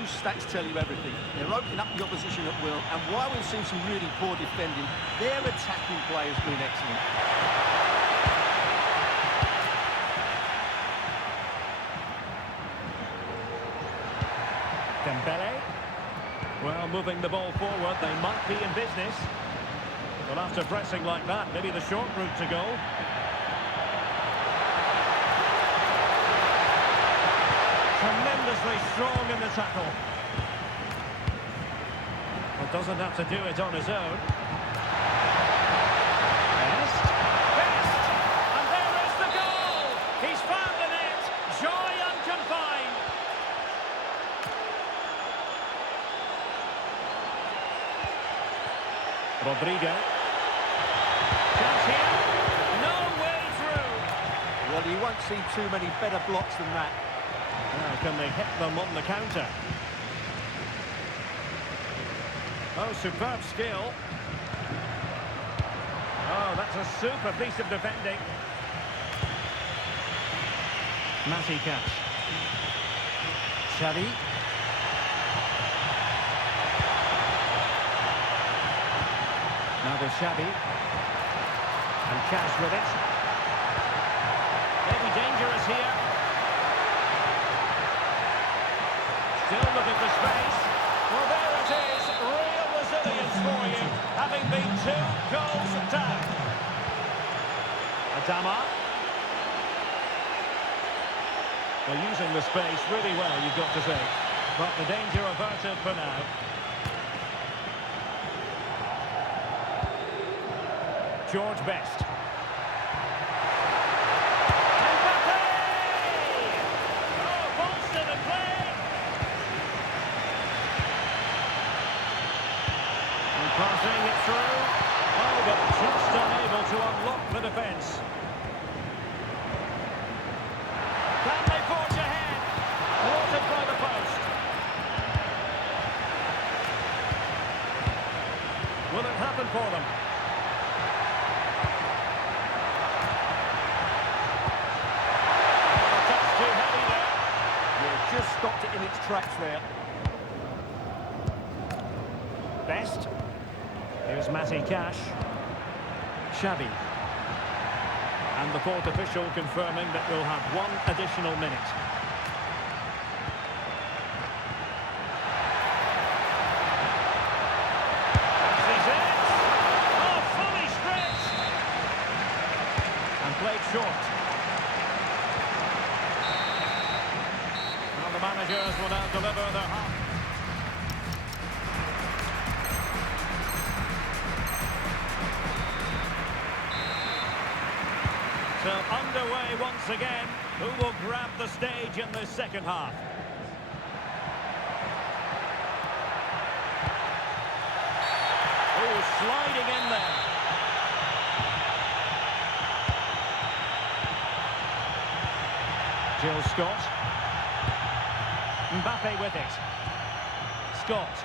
those stats tell you everything. They're opening up the opposition at will, and while we've seen some really poor defending, their attacking play has been excellent. Dembele. Well, moving the ball forward, they might be in business. But after pressing like that, maybe the short route to goal. Tremendously strong in the tackle. Well, doesn't have to do it on his own. Best. And there is the goal! He's found the net. Joy unconfined. Rodrigo. Chance here. No way through. Well, you won't see too many better blocks than that. Now, can they hit them on the counter? Oh, superb skill. Oh, that's a super piece of defending. Matty Cash. Xavi. Now there's Xavi. And Cash with it. Maybe dangerous here. Still looking for space. Well, there it is. Real resilience for you, having been 2 goals down. Adama. They're using the space really well, you've got to say. But the danger averted for now. George Best. Mbappe! Oh, bolstered and play. And passing it through. Oh, but just unable to unlock the defence. Can they forge ahead? Thwarted by the post. Will it happen for them? Just stopped it in its tracks there. Best. Here's Matty Cash. Xavi. And the fourth official confirming that we'll have 1 additional minute. This is it! Oh, fully stretched! And played short. The managers will now deliver their half. So underway once again. Who will grab the stage in the second half? Oh, sliding in there. Jill Scott. Mbappe with it. Scott.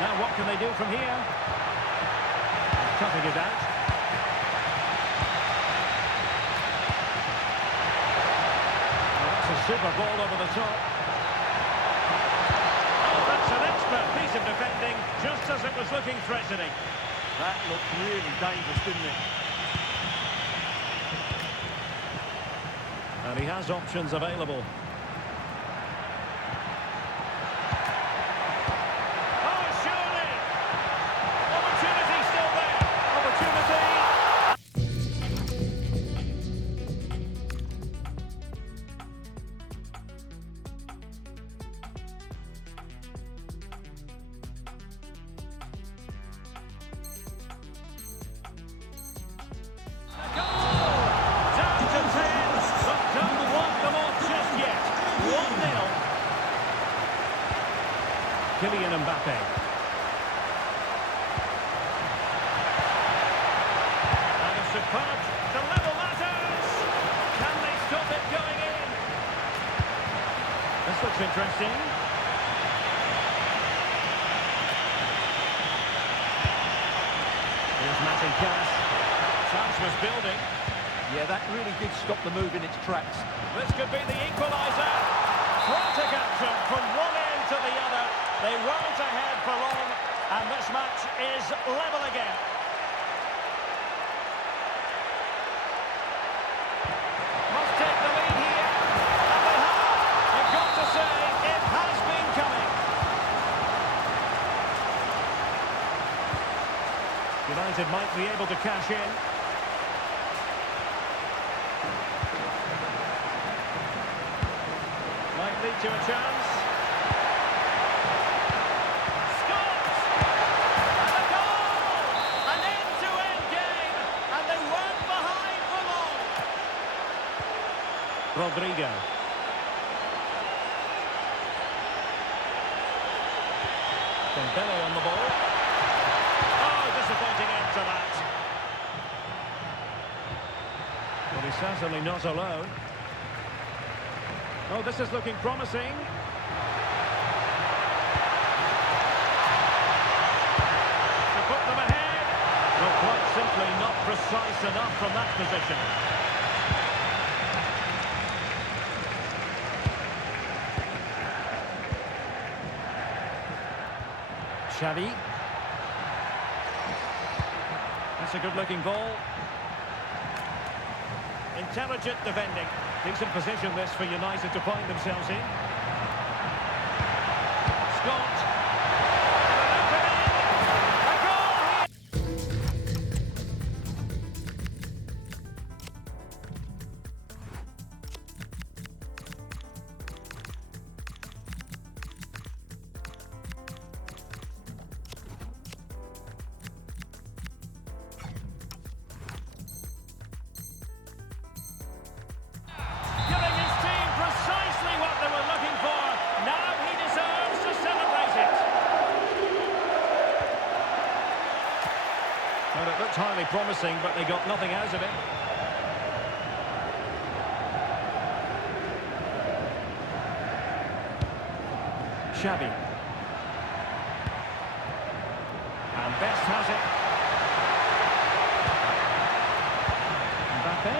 Now what can they do from here? Cutting it out. Well, that's a super ball over the top. Oh, that's an expert piece of defending, just as it was looking threatening. That looked really dangerous, didn't it? And he has options available. Oh, surely! Opportunity still there. Opportunity! Kylian Mbappe. And a superb to level matters. Can they stop it going in? This looks interesting. Here's Matty Cash. Chance was building. Yeah, that really did stop the move in its tracks. This could be the equaliser. United might be able to cash in. Might lead to a chance. Scott! And a goal! An end-to-end game, and they weren't behind for long. Rodrigo. Dembele on the ball. Oh, disappointing end to that. Well, he's certainly not alone. Oh, this is looking promising. To put them ahead. Well, quite simply not precise enough from that position. Xavi. That's a good-looking ball. Intelligent defending. Decent position this for United to find themselves in. Scott. A goal here. Giving his team precisely what they were looking for. Now he deserves to celebrate it. Well, it looked highly promising, but they got nothing out of it. Xavi. And Best has it. Mbappe.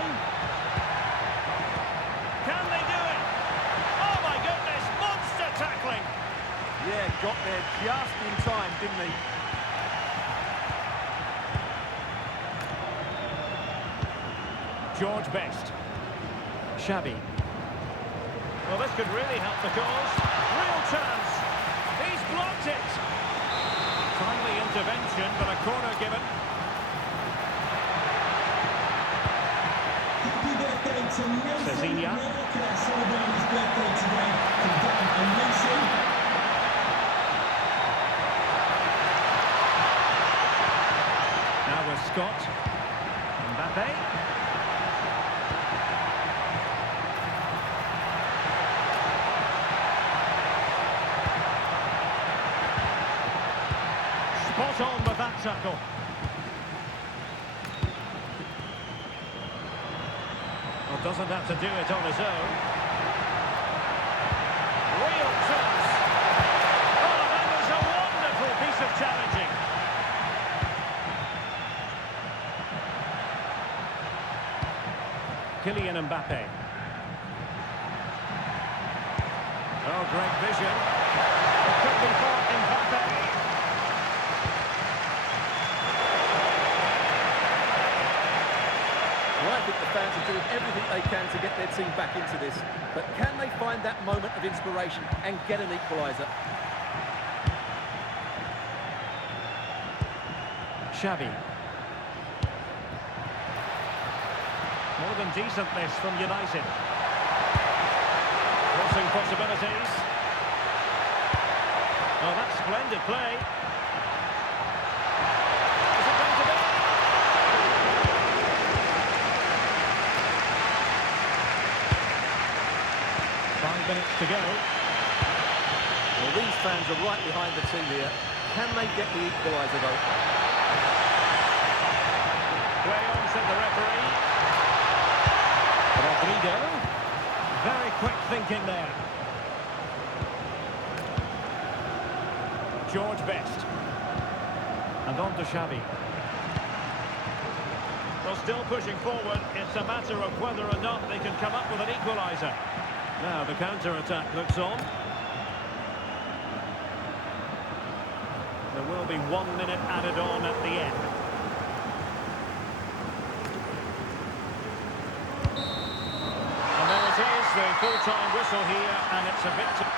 Can they do it? Oh my goodness, monster tackling! Yeah, got there just in time, didn't he? George Best. Xavi. Well, this could really help the cause. Real chance. He's blocked it. Timely intervention, but a corner given. Happy birthday to Nelson Cezinha. America, celebrating his birthday today. And Dan and Lucy. Now with Scott. Mbappe. Spot on with that tackle. Well, doesn't have to do it on his own. Real chance. Oh, that was a wonderful piece of challenging. Kylian Mbappe. Oh, great vision. It could be for Mbappe. Well, I think the fans are doing everything they can to get their team back into this. But can they find that moment of inspiration and get an equaliser? Xavi. More than decent this from United. Crossing possibilities. Oh, that's splendid play. Is it going to be? 5 minutes to go. Well, these fans are right behind the team here. Can they get the equaliser, though? Play on, said the referee. Rodrigo. Very quick thinking there. George Best. And on to Xavi. Well, still pushing forward. It's a matter of whether or not they can come up with an equaliser. Now the counter-attack looks on. There will be 1 minute added on at the end. And there it is, the full-time whistle here, and it's a victory.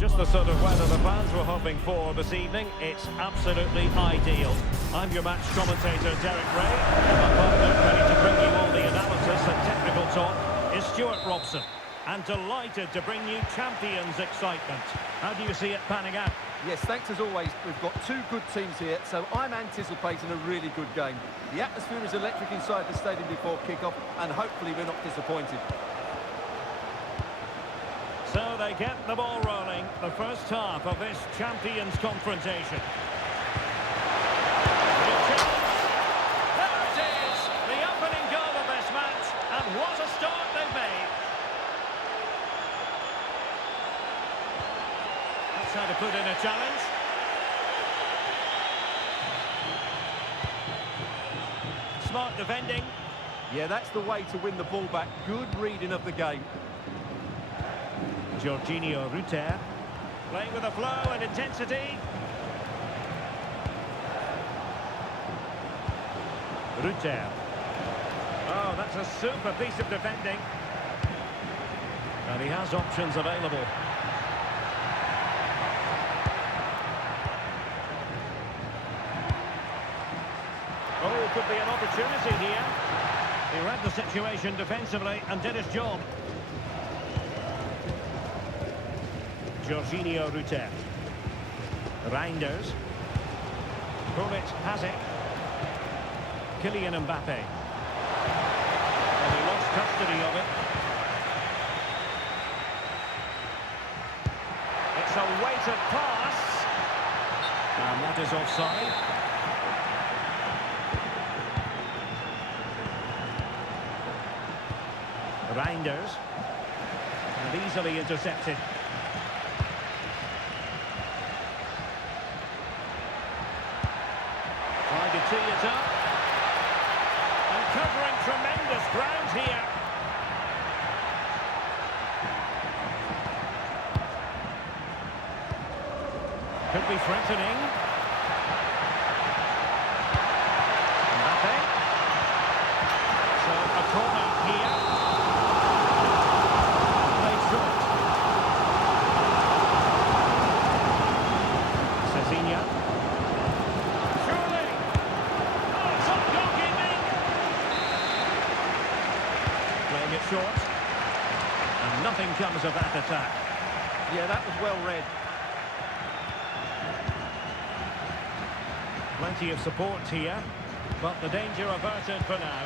Just the sort of weather the fans were hoping for this evening. It's absolutely ideal. I'm your match commentator, Derek Ray. My partner, ready to bring you all the analysis and technical talk, is Stuart Robson. And delighted to bring you Champions excitement. How do you see it panning out? Yes, thanks as always. We've got two good teams here, so I'm anticipating a really good game. The atmosphere is electric inside the stadium before kick-off, and hopefully we're not disappointed. So they get the ball rolling, the first half of this Champions confrontation. Real chance. There it is, the opening goal of this match, and what a start they've made. That's how to put in a challenge. Smart defending. Yeah, that's the way to win the ball back. Good reading of the game. Georginio Rutter, playing with a flow and intensity. Rutter. Oh, that's a super piece of defending. And he has options available. Oh, could be an opportunity here. He read the situation defensively and did his job. Georginio Rutter. Reinders. Gullit has it. Kylian Mbappe. And he lost custody of it. It's a weighted pass. And that is offside. Reinders. And easily intercepted. Trying to tee it up. And covering tremendous ground here. Could be threatening. Mbappe. So a corner here. Played short. Cezinha. Surely. Oh, top goalkeeping. Playing it short. And nothing comes of that attack. Yeah, that was well read. Plenty of support here, but the danger averted for now.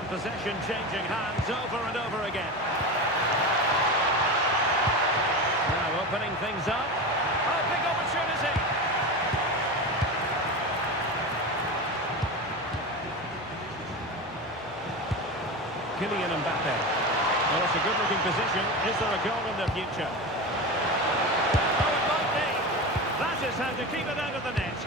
And possession changing hands over and over again. Now opening things up. Oh, big opportunity! Kylian Mbappe. Well, it's a good-looking position. Is there a goal in the future? That is how to keep it out of the net.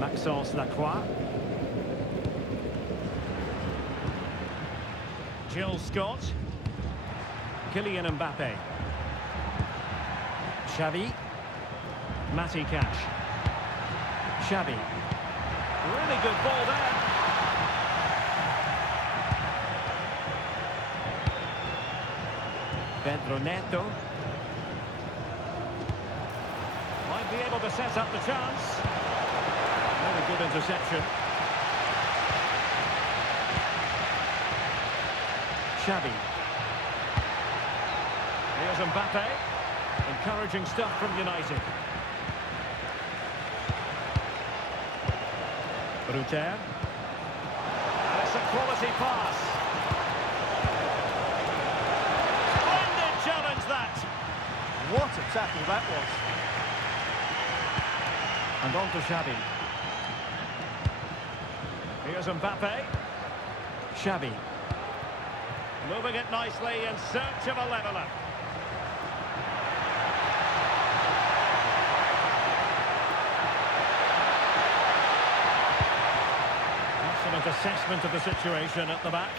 Maxence Lacroix. Jill Scott. Kylian Mbappe. Xavi. Matty Cash. Xavi. Really good ball there. Pedro Neto. Might be able to set up the chance. Very good interception. Xavi. Here's Mbappe. Encouraging stuff from United. Rutter. And it's a quality pass. Challenge that. What a tackle that was. And on to Xavi. Here's Mbappe. Xavi. Moving it nicely in search of a leveller. Excellent assessment of the situation at the back.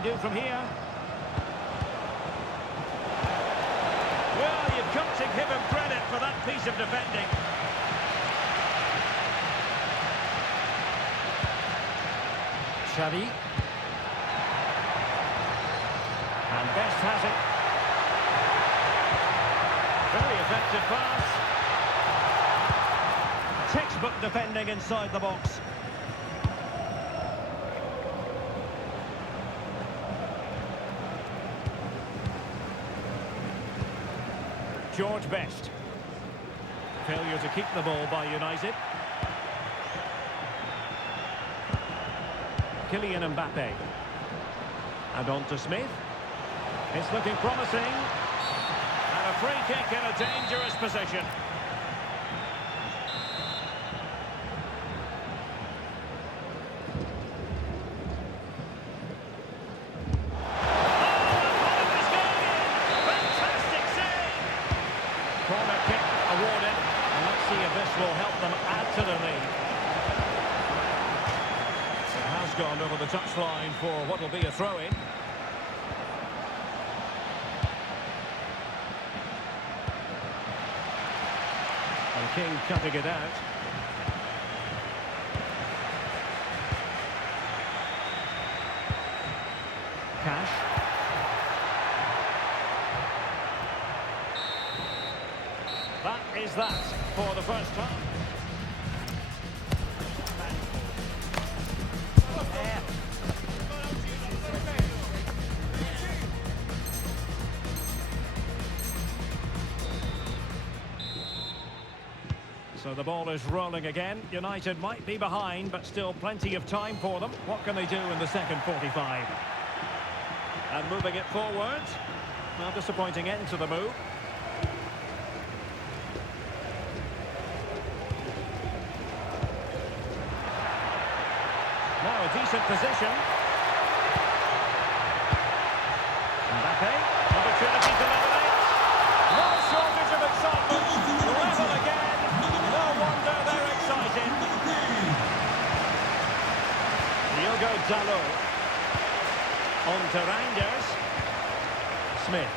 they do from here? Well, you've got to give him credit for that piece of defending. Xavi. And Best has it. Very effective pass. Textbook defending inside the box. George Best. Failure to keep the ball by United. Kylian Mbappe. And on to Smith. It's looking promising. And a free kick in a dangerous position. Corner kick awarded, and let's see if this will help them add to the lead. It has gone over the touchline for what will be a throw-in. And King cutting it out. Cash. That is that for the first half. So the ball is rolling again. United might be behind, but still plenty of time for them. What can they do in the second 45? And moving it forward. Well, disappointing end to the move. Now a decent position. Mbappe, opportunity to level it. No shortage of excitement. Level again. No wonder they're excited. Diogo Dalot. On to Rangers. Smith.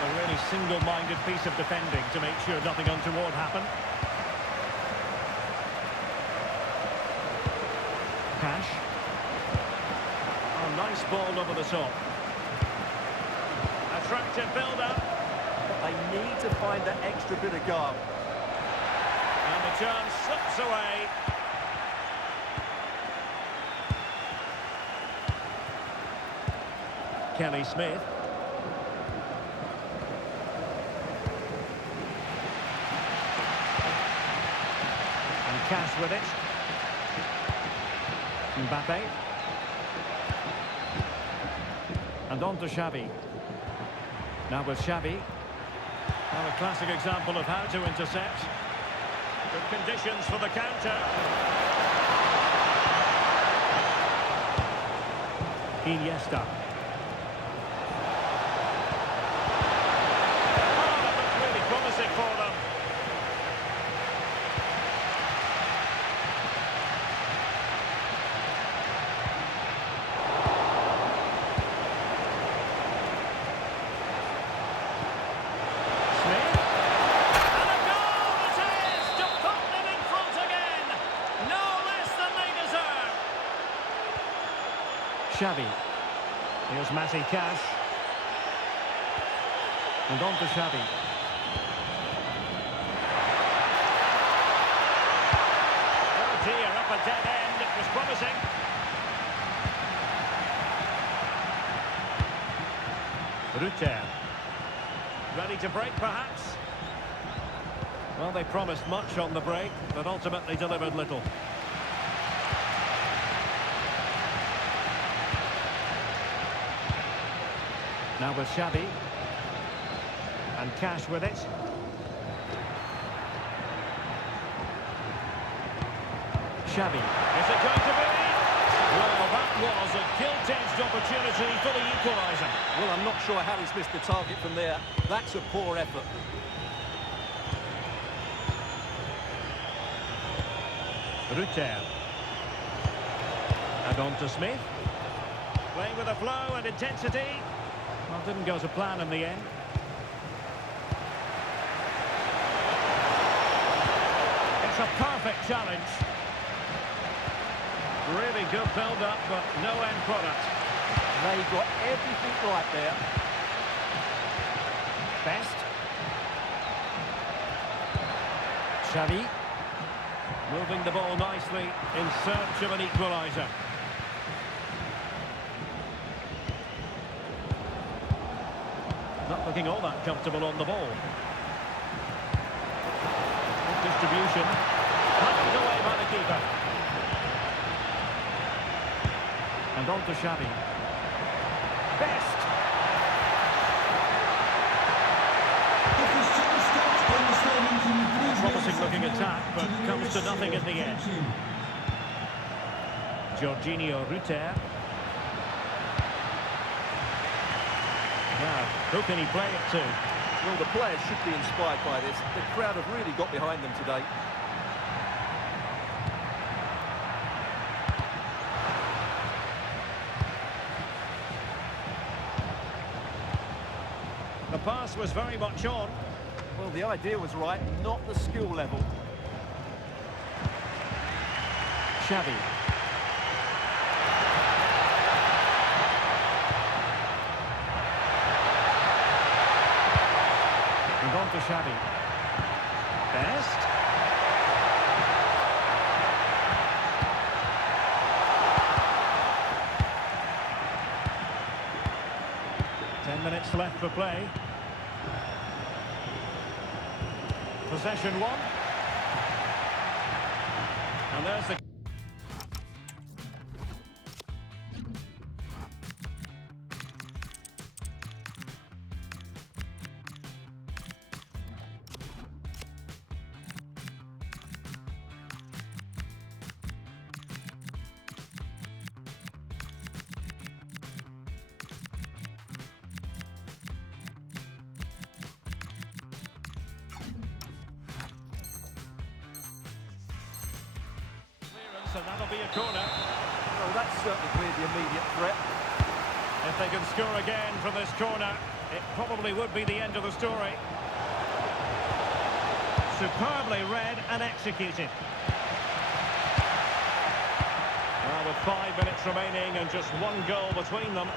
A really single-minded piece of defending to make sure nothing untoward happened. Cash. Oh, nice ball over the top. Attractive build-up. They need to find that extra bit of guile. And the chance slips away. Kelly Smith. And Cash with it. Mbappe. And on to Xavi. Now with Xavi. Well, a classic example of how to intercept. Good conditions for the counter. Iniesta. Oh, that looks really promising for them. Xavi. Here's Matty Cash. And on to Xavi. Oh dear, up a dead end. It was promising. Rutter. Ready to break, perhaps? Well, they promised much on the break, but ultimately delivered little. Now with Xavi. And Cash with it. Xavi. Is it going to be? Well, that was a gilt-edged opportunity for the equaliser. Well, I'm not sure how he's missed the target from there. That's a poor effort. Rutter. And on to Smith. Playing with a flow and intensity. Well, didn't go to plan in the end. It's a perfect challenge. Really good build-up, but no end product. They got everything right there. Best. Xavi. Moving the ball nicely in search of an equaliser. Not looking all that comfortable on the ball. Good distribution. Knocked away by the keeper. And on to Xavi. Best. Promising looking attack, but comes to nothing in the end. Jorginho Rutter. Now, who can he play it to? Well, the players should be inspired by this. The crowd have really got behind them today. The pass was very much on. Well, the idea was right, not the skill level. Xavi. And on to Xavi. Best. Minutes left for play. Possession one. And there's the... And that'll be a corner. Well, that's certainly cleared the immediate threat. If they can score again from this corner, it probably would be the end of the story. Superbly read and executed. Well, with 5 minutes remaining and just one goal between them,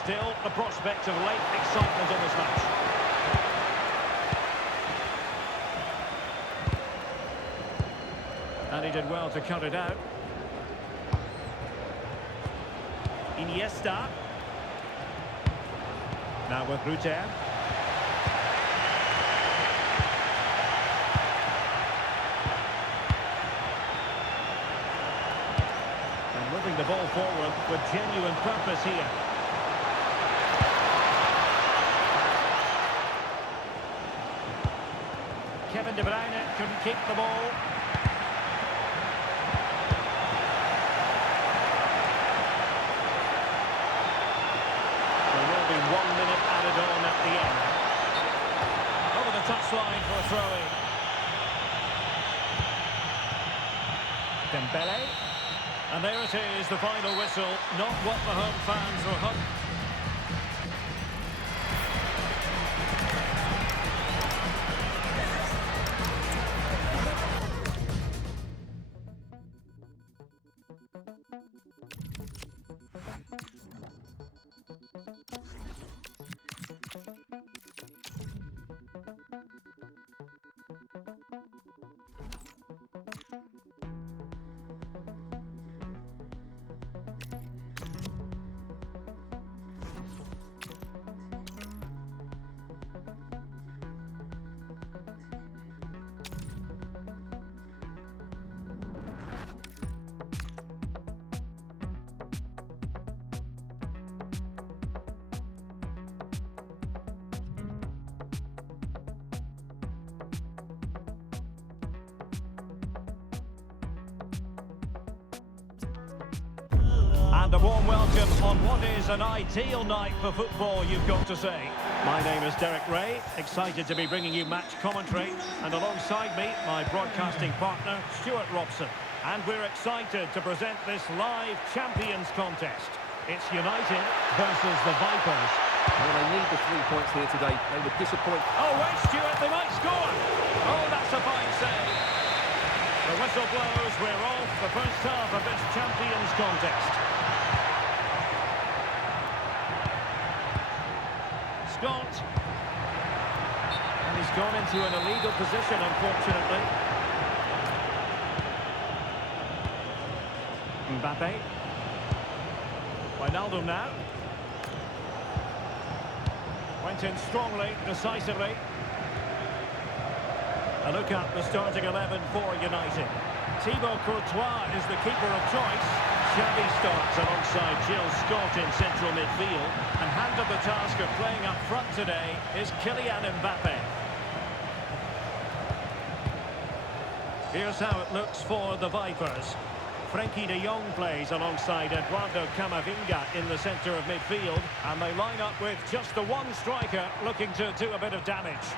still the prospect of late excitement in this match. And he did well to cut it out. Iniesta. Now with Rutter. And moving the ball forward with genuine purpose here. Kevin De Bruyne couldn't keep the ball. Added on at the end. Over the touchline for a throw-in. Dembele. And there it is, the final whistle. Not what the home fans were hoping. And a warm welcome on what is an ideal night for football, you've got to say. My name is Derek Ray, excited to be bringing you match commentary, and alongside me, my broadcasting partner, Stuart Robson. And we're excited to present this live Champions contest. It's United versus the Vipers. Well, they need the 3 points here today. They were disappointed. Oh, wait, Stuart, they might score. Oh, that's a fine save. The whistle blows. We're off the first half of this Champions contest. Scott. And he's gone into an illegal position, unfortunately. Mbappe. Wijnaldum now. Went in strongly, decisively. A look at the starting 11 for United. Thibaut Courtois is the keeper of choice. Xavi starts alongside Jill Scott in central midfield. And handed the task of playing up front today is Kylian Mbappe. Here's how it looks for the Vipers. Frenkie de Jong plays alongside Eduardo Camavinga in the centre of midfield. And they line up with just the one striker looking to do a bit of damage.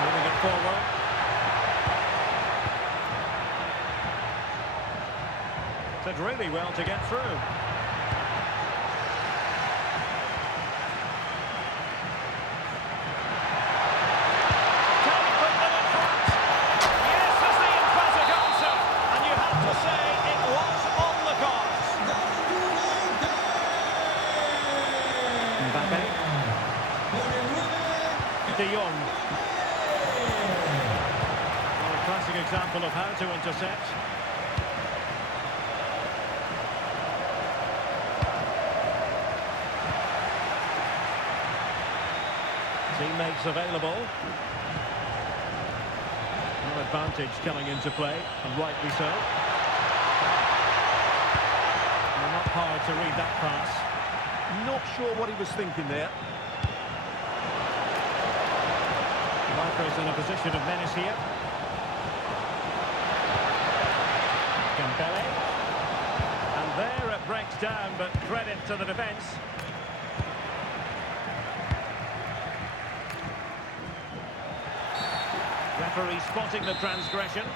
Moving it forward. Did really well to get through. De Jong. Well, a classic example of how to intercept. Teammates available. No advantage coming into play, and rightly so. Well, not hard to read that pass. Not sure what he was thinking there. Vipers in a position of menace here. Dembele. And there it breaks down, but credit to the defence. Referee spotting the transgression.